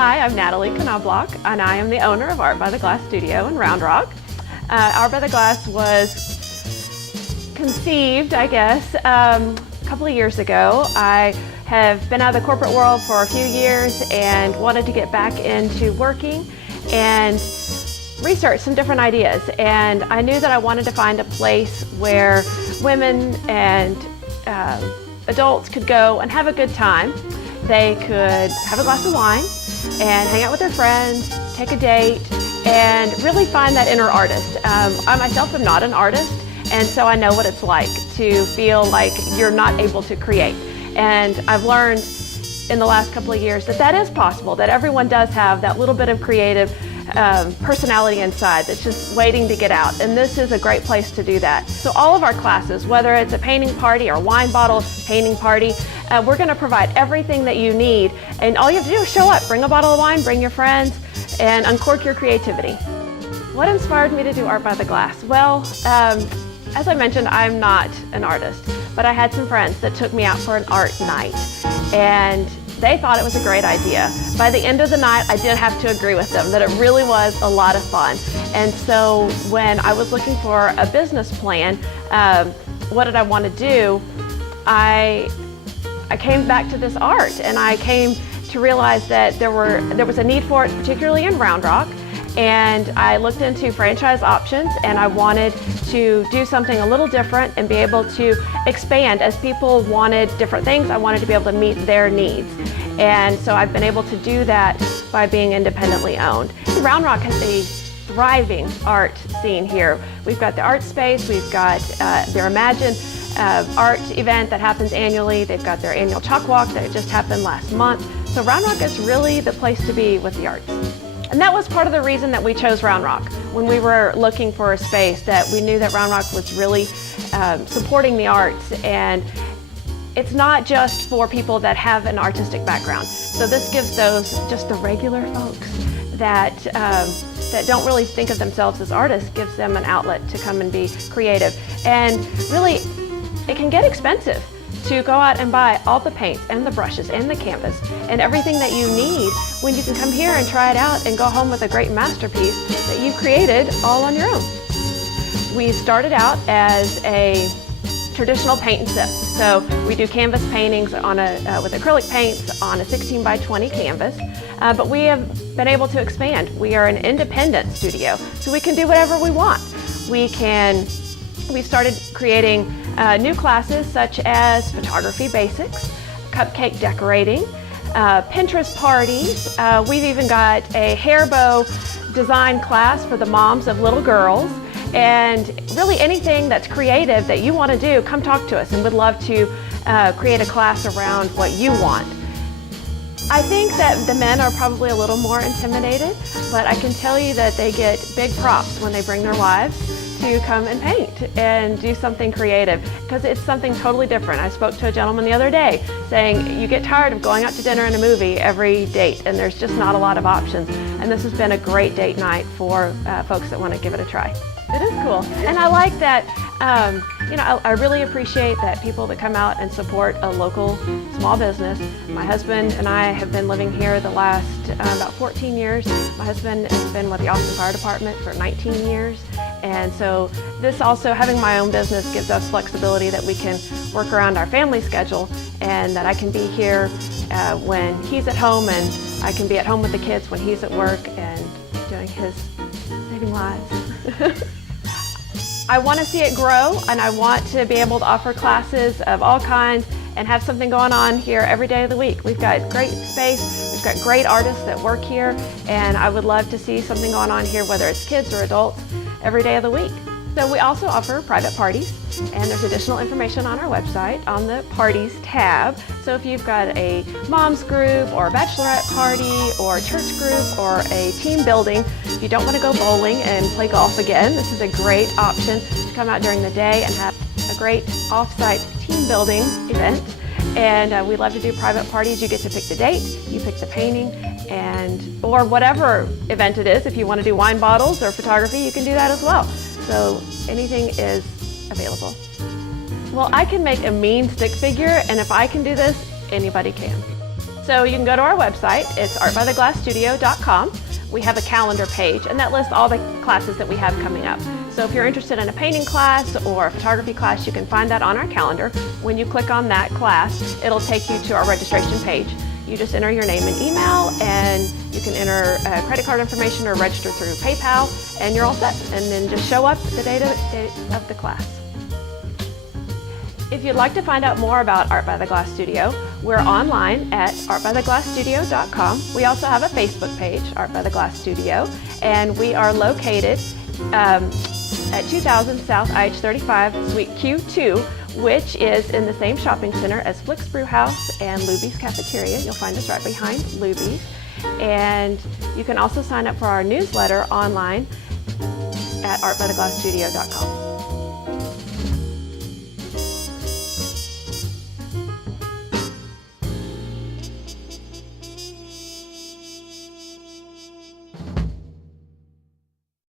Hi, I'm Natalie Knobloch, and I am the owner of Art by the Glass Studio in Round Rock. Art by the Glass was conceived, I guess, a couple of years ago. I have been out of the corporate world for a few years and wanted to get back into working and research some different ideas. And I knew that I wanted to find a place where women and adults could go and have a good time. They could have a glass of wine and hang out with their friends, take a date, and really find that inner artist. I myself am not an artist, and so I know what it's like to feel like you're not able to create. And I've learned in the last couple of years that that is possible, that everyone does have that little bit of creative personality inside that's just waiting to get out, and this is a great place to do that. So all of our classes, whether it's a painting party or wine bottle painting party, we're going to provide everything that you need, and all you have to do is show up, bring a bottle of wine, bring your friends, and uncork your creativity. What inspired me to do Art by the Glass? Well, as I mentioned, I'm not an artist, but I had some friends that took me out for an art night, and they thought it was a great idea. By the end of the night, I did have to agree with them that it really was a lot of fun. And so when I was looking for a business plan, what did I want to do? I came back to this art, and I came to realize that there was a need for it, particularly in Round Rock. And I looked into franchise options, and I wanted to do something a little different and be able to expand. As people wanted different things, I wanted to be able to meet their needs. And so I've been able to do that by being independently owned. Round Rock has a thriving art scene here. We've got the art space, we've got their Imagine art event that happens annually. They've got their annual chalk walk that just happened last month. So Round Rock is really the place to be with the arts. And that was part of the reason that we chose Round Rock. When we were looking for a space, that we knew that Round Rock was really supporting the arts, and it's not just for people that have an artistic background. So this gives those just the regular folks that don't really think of themselves as artists, gives them an outlet to come and be creative. And really, it can get expensive to go out and buy all the paints and the brushes and the canvas and everything that you need, when you can come here and try it out and go home with a great masterpiece that you've created all on your own. We started out as a traditional paint and sip. So we do canvas paintings on with acrylic paints on a 16 by 20 canvas, but we have been able to expand. We are an independent studio, so we can do whatever we want. We started creating new classes such as photography basics, cupcake decorating, Pinterest parties. We've even got a hair bow design class for the moms of little girls. And really anything that's creative that you want to do, come talk to us, and we'd love to create a class around what you want. I think that the men are probably a little more intimidated, but I can tell you that they get big props when they bring their wives to come and paint and do something creative, because it's something totally different. I spoke to a gentleman the other day saying you get tired of going out to dinner and a movie every date, and there's just not a lot of options. And this has been a great date night for folks that want to give it a try. It is cool, and I like that. I really appreciate that people that come out and support a local small business. My husband and I have been living here the last about 14 years. My husband has been with the Austin Fire Department for 19 years, and so this also, having my own business, gives us flexibility that we can work around our family schedule, and that I can be here when he's at home, and I can be at home with the kids when he's at work and doing his saving lives. I want to see it grow, and I want to be able to offer classes of all kinds and have something going on here every day of the week. We've got great space, we've got great artists that work here, and I would love to see something going on here, whether it's kids or adults, every day of the week. So we also offer private parties, and there's additional information on our website on the Parties tab. So if you've got a mom's group or a bachelorette party or a church group or a team building, if you don't want to go bowling and play golf again, this is a great option to come out during the day and have a great off-site team building event. And we love to do private parties. You get to pick the date, you pick the painting, or whatever event it is. If you want to do wine bottles or photography, you can do that as well. So anything is available. Well, I can make a mean stick figure, and if I can do this, anybody can. So you can go to our website. It's artbytheglassstudio.com. We have a calendar page, and that lists all the classes that we have coming up. So if you're interested in a painting class or a photography class, you can find that on our calendar. When you click on that class, it'll take you to our registration page. You just enter your name and email, and you can enter credit card information or register through PayPal, and you're all set. And then just show up the date of the class. If you'd like to find out more about Art by the Glass Studio, we're online at artbytheglassstudio.com. We also have a Facebook page, Art by the Glass Studio, and we are located at 2000 South IH35 Suite Q2, which is in the same shopping center as Flick's Brew House and Luby's Cafeteria. You'll find us right behind Luby's. And you can also sign up for our newsletter online at artbytheglassstudio.com.